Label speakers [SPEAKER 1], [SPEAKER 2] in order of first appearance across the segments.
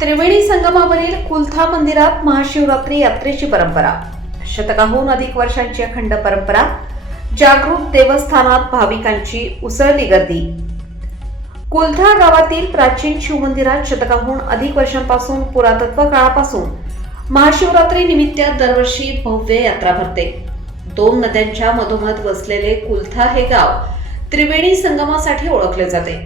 [SPEAKER 1] त्रिवेणी संगमावरील कुलथा मंदिरात महाशिवरात्री यात्रेची परंपरा. शतकाहून अधिक वर्षांची अखंड परंपरा जागृत देवस्थानात भाविकांची उसळली गर्दी. कुलथा गावातील प्राचीन शिवमंदिरात शतकाहून अधिक वर्षांपासून पुरातत्व काळापासून महाशिवरात्री निमित्त दरवर्षी भव्य यात्रा भरते. दोन नद्यांच्या मधोमध वसलेले कुलथा हे गाव त्रिवेणी संगमासाठी ओळखले जाते.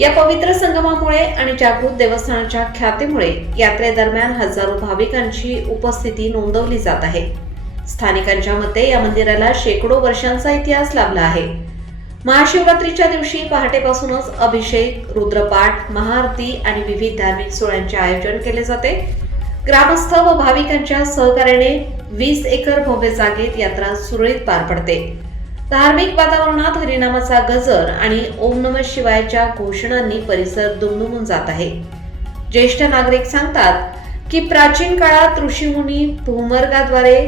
[SPEAKER 1] या पवित्र संगमामुळे आणि जागृत देवस्थानाच्या ख्यातीमुळे यात्रेदरम्यान हजारो भाविकांची उपस्थिती नोंदवली जात आहे. स्थानिकांच्या मते या मंदिराला शेकडो वर्षांचा इतिहास लाभला आहे. महाशिवरात्रीच्या दिवशी पहाटेपासूनच अभिषेक रुद्रपाठ महाआरती आणि विविध धार्मिक सोहळ्यांचे आयोजन केले जाते. ग्रामस्थ व भाविकांच्या सहकार्याने वीस एकर भव्य जागेत यात्रा सुरळीत पार पडते. धार्मिक वातावरणात हरिनामाचा गजर आणि ओम नम शिवायच्या घोषणांनी परिसर दुमदुमून जात आहे. ज्येष्ठ नागरिक सांगतात की प्राचीन काळात ऋषीमुनी भूमर्गाद्वारे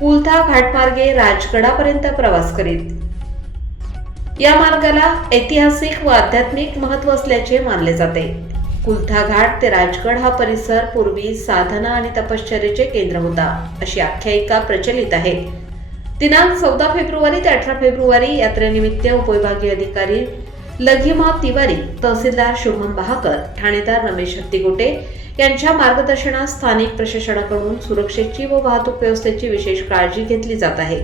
[SPEAKER 1] कुलथा घाटमार्गे राजगडापर्यंत प्रवास करीत. या मार्गाला ऐतिहासिक व आध्यात्मिक महत्त्व असल्याचे मानले जाते. कुलथा घाट ते राजगड हा परिसर पूर्वी साधना आणि तपश्चर्याचे केंद्र होता अशी आख्यायिका प्रचलित आहे. दिनांक चौदा फेब्रुवारी ते अठरा फेब्रुवारी यात्रेनिमित्त उपविभागीय अधिकारी लघिमा तिवारी तहसीलदार शुभम बहाकर ठाणेदार रमेश हत्तीगोटे यांच्या मार्गदर्शनात स्थानिक प्रशासनाकडून सुरक्षेची व वाहतूक व्यवस्थेची विशेष काळजी घेतली जात आहे.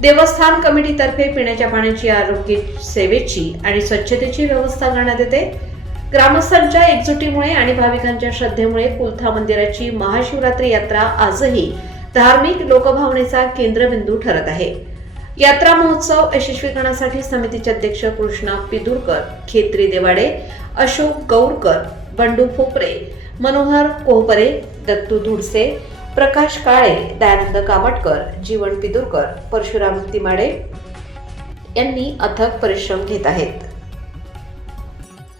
[SPEAKER 1] देवस्थान कमिटीतर्फे पिण्याच्या पाण्याची आरोग्य सेवेची आणि स्वच्छतेची व्यवस्था करण्यात येते. ग्रामस्थांच्या एकजुटीमुळे आणि भाविकांच्या श्रद्धेमुळे कुलथा मंदिराची महाशिवरात्री यात्रा आजही धार्मिक लोकभावनेचा केंद्रबिंदू ठरत आहे. यात्रा महोत्सव यशस्वी करण्यासाठी समितीचे अध्यक्ष कृष्णा पिदुरकर खेत्री देवाडे अशोक गौरकर बंडू फोपरे मनोहर कोहपरे दत्तू धुडसे प्रकाश काळे दयानंद कामटकर जीवन पिदुरकर परशुराम तिमाडे यांनी अथक परिश्रम घेत आहेत.